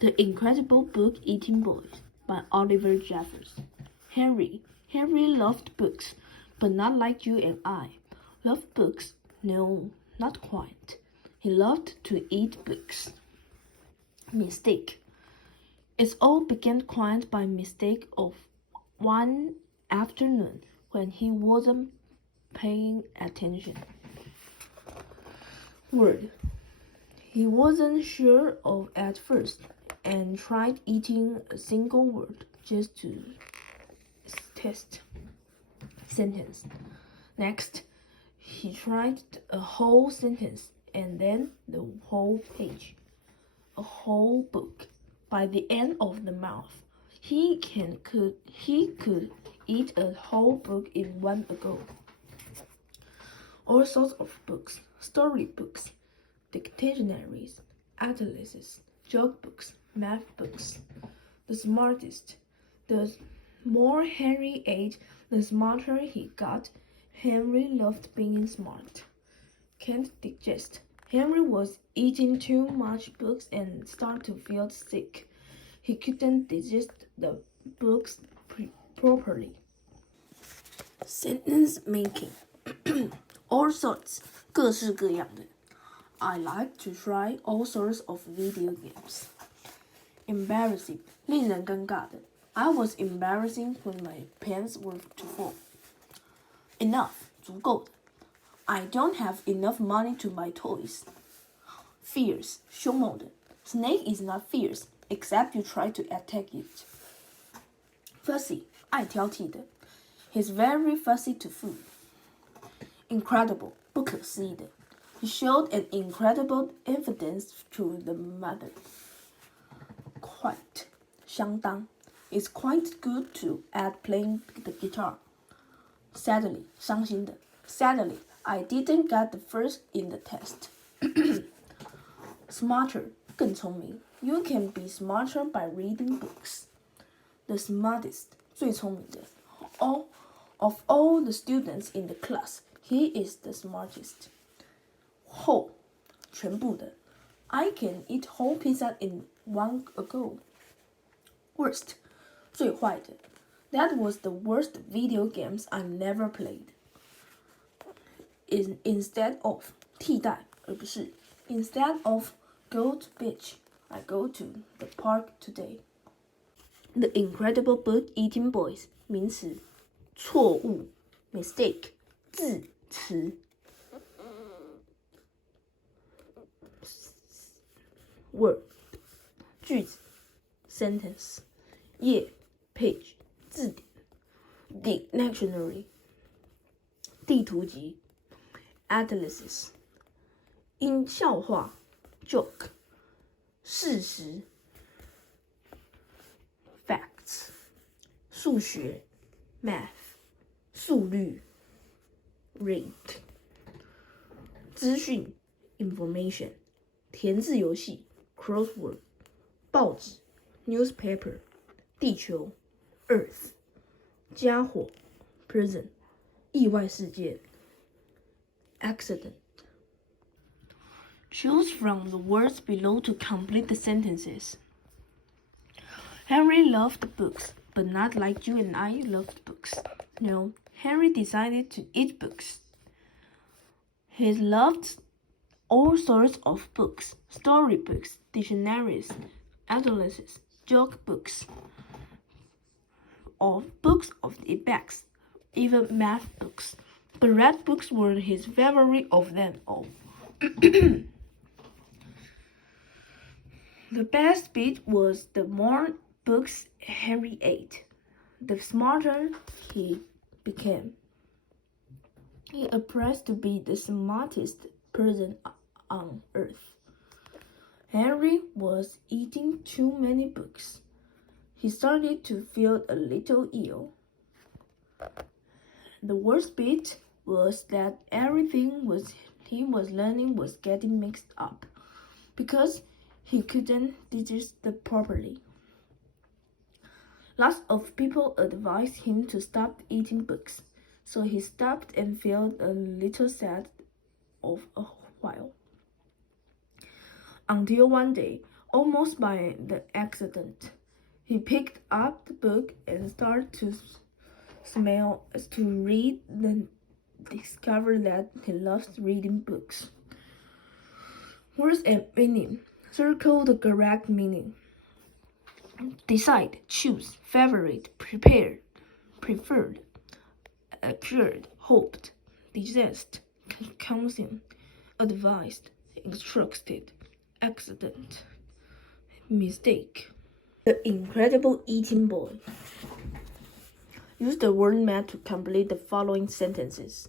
The Incredible Book-Eating Boys by Oliver Jeffers. Henry loved books, but not like you and I. Loved books? No, not quite. He loved to eat books. Mistake. It all began quite by mistake of one afternoon when he wasn't paying attention. Word. He wasn't sure of at first and tried eating a single word just to test. Sentence. Next, he tried a whole sentence and then the whole page, a whole book. By the end of the month, he could eat a whole book in one go. All sorts of books, storybooks, dictionaries, atlases, joke books, math books. The smartest. The more Henry ate, the smarter he got. Henry loved being smart. Can't digest. Henry was eating too much books and started to feel sick. He couldn't digest the books properly. Sentence making. All sorts, 各式各样的. I like to try all sorts of video games. Embarrassing, 令人尴尬的. I was embarrassing when my pants were too full. Enough, 足够的. I don't have enough money to buy toys. Fierce, 凶猛的. Snake is not fierce, except you try to attack it. Fussy, 爱挑剔的. He's very fussy to food. Incredible, 不可思议的. He showed an incredible evidence to the mother. Quite, 相当. It's quite good to at playing the guitar. Sadly, 伤心的. Sadly, I didn't get the first in the test. Smarter, 更聪明. You can be smarter by reading books. The smartest, 最聪明的. Of all the students in the class, he is the smartest. Whole, 全部的. I can eat whole pizza in one go. Worst, 最坏的. That was the worst video games I never played. Instead of, 替代而不是. Instead of go to beach, I go to the park today. The Incredible Book-Eating Boys, 名词, 错误 mistake, 字词. Word, 句子 sentence, 页 page, 字典 dictionary, 地图集 atlases, 音笑话 joke, 事实 facts, 数学 math, 速率 rate, 资讯 information, 填字游戏 crossword, 报纸 newspaper, 地球 earth, 家伙 prison, 意外事件 accident. Choose from the words below to complete the sentences. Henry loved books, but not like you and I loved books. No, Henry decided to eat books. He loved all sorts of books, storybooks, dictionaries, atlases, joke books, or books of effects, even math books. But red books were his favorite of them all. The best bit was the more books Henry ate, the smarter he became. He appears to be the smartest person on earth. Henry was eating too many books. He started to feel a little ill. The worst bit was that everything he was learning was getting mixed up because he couldn't digest it properly. Lots of people advised him to stop eating books, so he stopped and felt a little sad of a while. Until one day, almost by the accident. He picked up the book and started to read, then discovered that he loves reading books. Words and meaning. Circle the correct meaning. Decide, choose, favorite, prepared, preferred, appeared, hoped, desist, consumed, advised, instructed, accident, mistake. The Incredible Eating Boy. Use the word mat to complete the following sentences.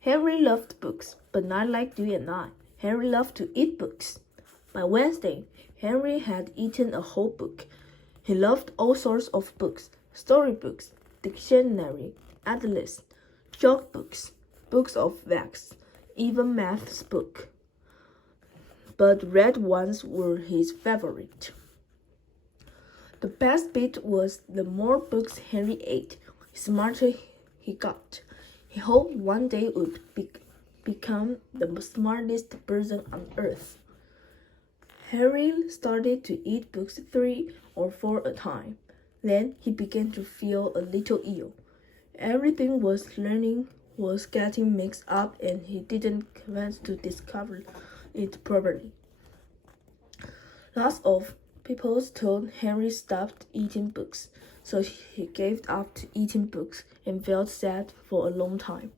Henry loved books, but not like you and I. Henry loved to eat books. By Wednesday, Henry had eaten a whole book. He loved all sorts of books, storybooks, dictionary, atlas, joke books, books of facts, even maths book. But red ones were his favorite. The best bit was the more books Henry ate, the smarter he got. He hoped one day would become the smartest person on earth. Harry started to eat books 3 or 4 at a time. Then he began to feel a little ill. Everything was learning was getting mixed up and he didn't manage to discover it properly. Lots of people told Henry stopped eating books, so he gave up eating books and felt sad for a long time.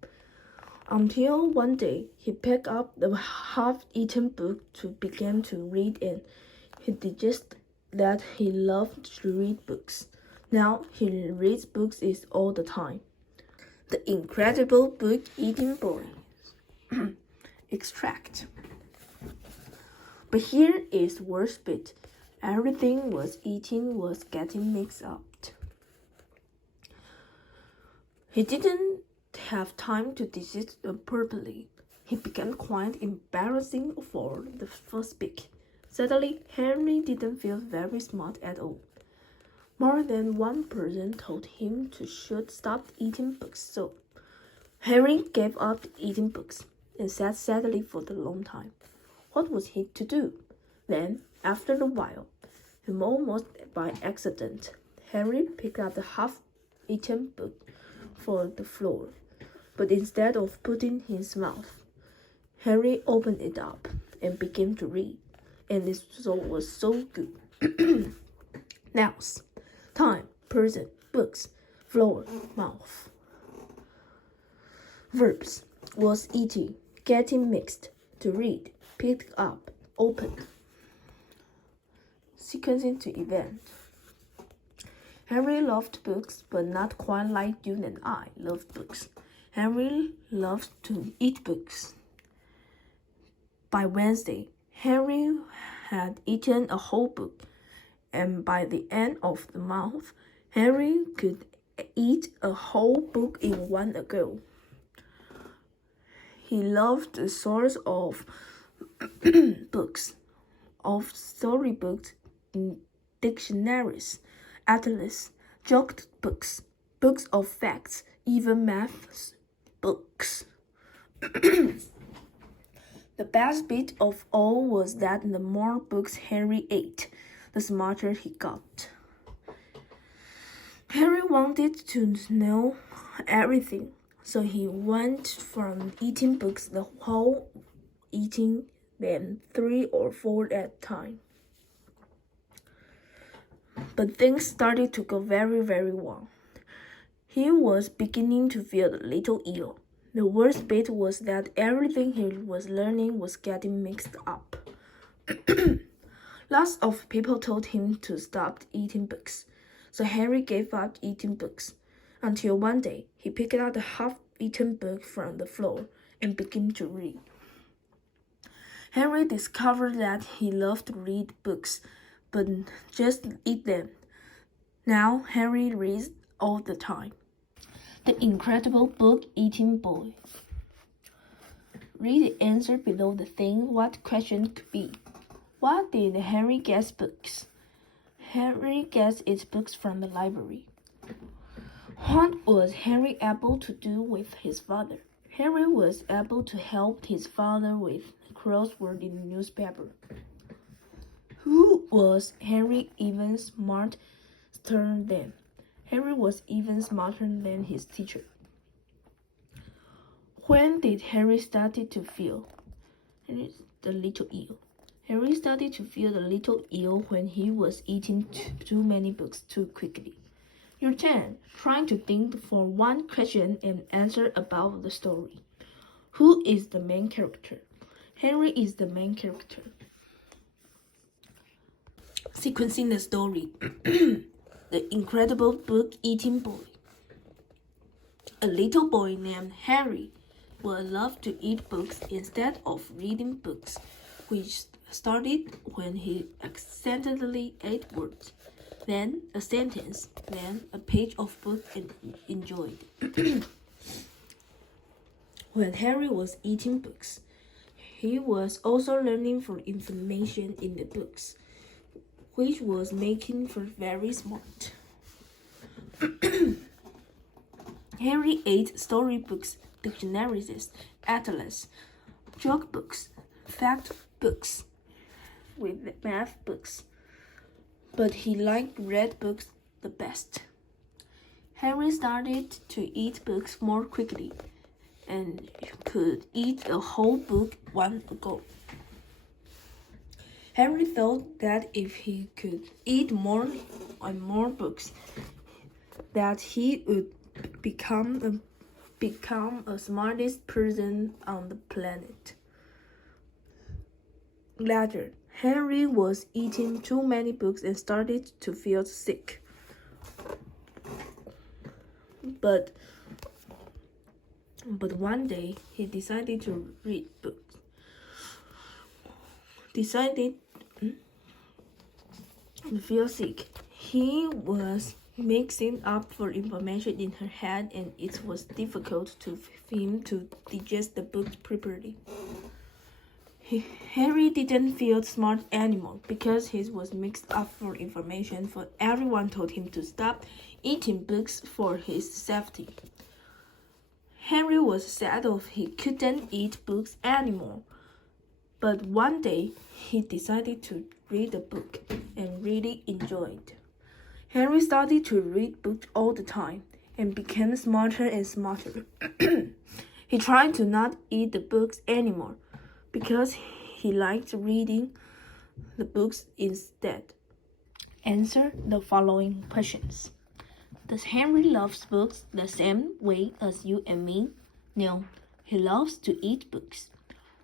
Until one day, he picked up the half-eaten book to begin to read and he decided that he loved to read books. Now he reads books all the time. The Incredible Book Eating Boy. Extract. But here is worst bit. Everything was getting mixed up. He didn't have time to decide properly. He became quite embarrassing for the first bit. Suddenly, Henry didn't feel very smart at all. More than one person told him to should stop eating books, so Henry gave up eating books and sat sadly for a long time. What was he to do? Then, after a while, and almost by accident, Henry picked up the half-eaten book from the floor. But instead of putting in his mouth, Henry opened it up and began to read, and it was so good. Nouns: time, person, books, floor, mouth. Verbs: was eating, getting mixed, to read, picked up, opened. Sequencing to event. Henry loved books, but not quite like you and I loved books. Henry loved to eat books. By Wednesday, Henry had eaten a whole book, and by the end of the month, Henry could eat a whole book in one go. He loved the sorts of books, of storybooks, dictionaries, atlas, joke books, books of facts, even maths books. The best bit of all was that the more books Henry ate, the smarter he got. Henry wanted to know everything, so he went from eating books the whole eating them 3 or 4 at a time. But things started to go very, very wrong. He was beginning to feel a little ill. The worst bit was that everything he was learning was getting mixed up. Lots of people told him to stop eating books, so Henry gave up eating books, until one day he picked up the half-eaten book from the floor and began to read. Henry discovered that he loved to read books, but just eat them. Now Henry reads all the time. The Incredible Book Eating Boy. Read the answer below to think what question could be. What did Henry get books? Henry gets his books from the library. What was Henry able to do with his father? Henry was able to help his father with crossword in the newspaper. Who was Henry even smarter than? Henry was even smarter than his teacher. When did Henry start to feel the little ill? Henry started to feel a little ill when he was eating too many books too quickly. Your turn. Trying to think for one question and answer about the story. Who is the main character? Henry is the main character. Sequencing the story. The Incredible Book-Eating Boy. A little boy named Henry would love to eat books instead of reading books, which started when he accidentally ate words, then a sentence, then a page of book and enjoyed. When Henry was eating books, he was also learning for information in the books, which was making for very smart. Henry ate storybooks, dictionaries, atlas, joke books, fact books, with math books, but he liked read books the best. Henry started to eat books more quickly and could eat a whole book one go. Henry thought that if he could eat more and more books, that he would become a smartest person on the planet. Later, Henry was eating too many books and started to feel sick. But one day he decided to read books. Decided to feel sick. He was mixing up for information in her head, and it was difficult for him to digest the books properly. Henry didn't feel smart anymore because he was mixed up for information, for everyone told him to stop eating books for his safety. Henry was sad that he couldn't eat books anymore. But one day, he decided to read a book and really enjoyed. Henry started to read books all the time and became smarter and smarter. He tried to not eat the books anymore because he liked reading the books instead. Answer the following questions. Does Henry love books the same way as you and me? No, he loves to eat books.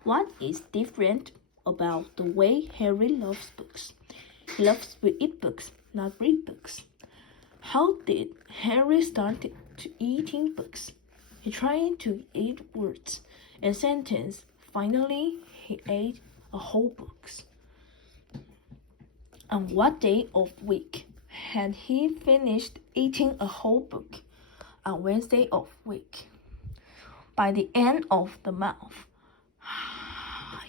What is different about the way Henry loves books? He loves to eat books, not read books. How did Henry start to eating books? He tried to eat words and sentences. Finally, he ate a whole book. On what day of week had he finished eating a whole book? On Wednesday of week. By the end of the month,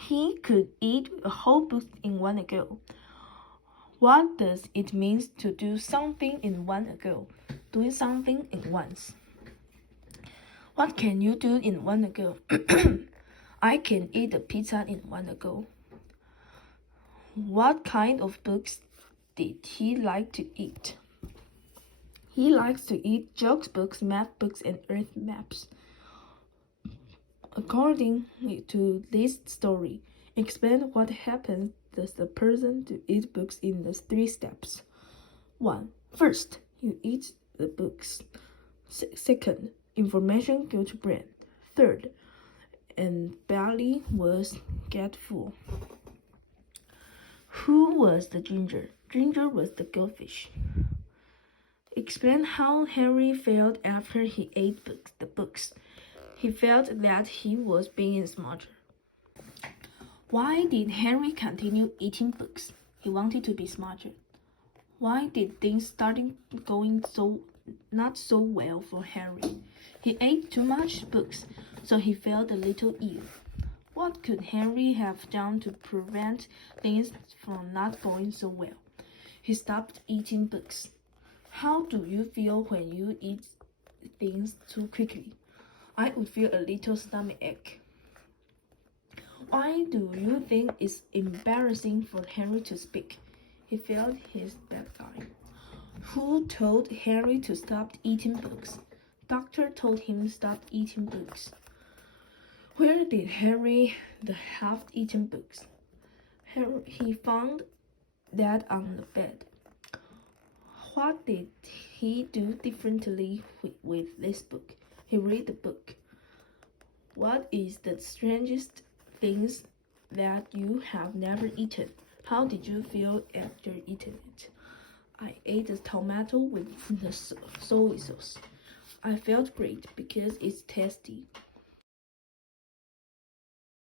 he could eat a whole book in one go. What does it mean to do something in one go? Doing something in once. What can you do in one go? I can eat a pizza in one go. What kind of books did he like to eat? He likes to eat jokes books, math books, and earth maps. According to this story, explain what happens to the person to eat books in the 3 steps. 1. First, you eat the books. Second, information go to brain. Third, and belly was get full. Who was the ginger? Ginger was the goldfish. Explain how Henry felt after he ate the books. He felt that he was being smarter. Why did Henry continue eating books? He wanted to be smarter. Why did things start going not so well for Henry? He ate too much books, so he felt a little ill. What could Henry have done to prevent things from not going so well? He stopped eating books. How do you feel when you eat things too quickly? I would feel a little stomach ache. Why do you think it's embarrassing for Henry to speak? He felt his bedtime. Who told Harry to stop eating books? Doctor told him stop eating books. Where did Harry the half-eaten books? He found that on the bed. What did he do differently with this book? He read the book. What is the strangest things that you have never eaten? How did you feel after eating it? I ate the tomato with the soy sauce. I felt great because it's tasty.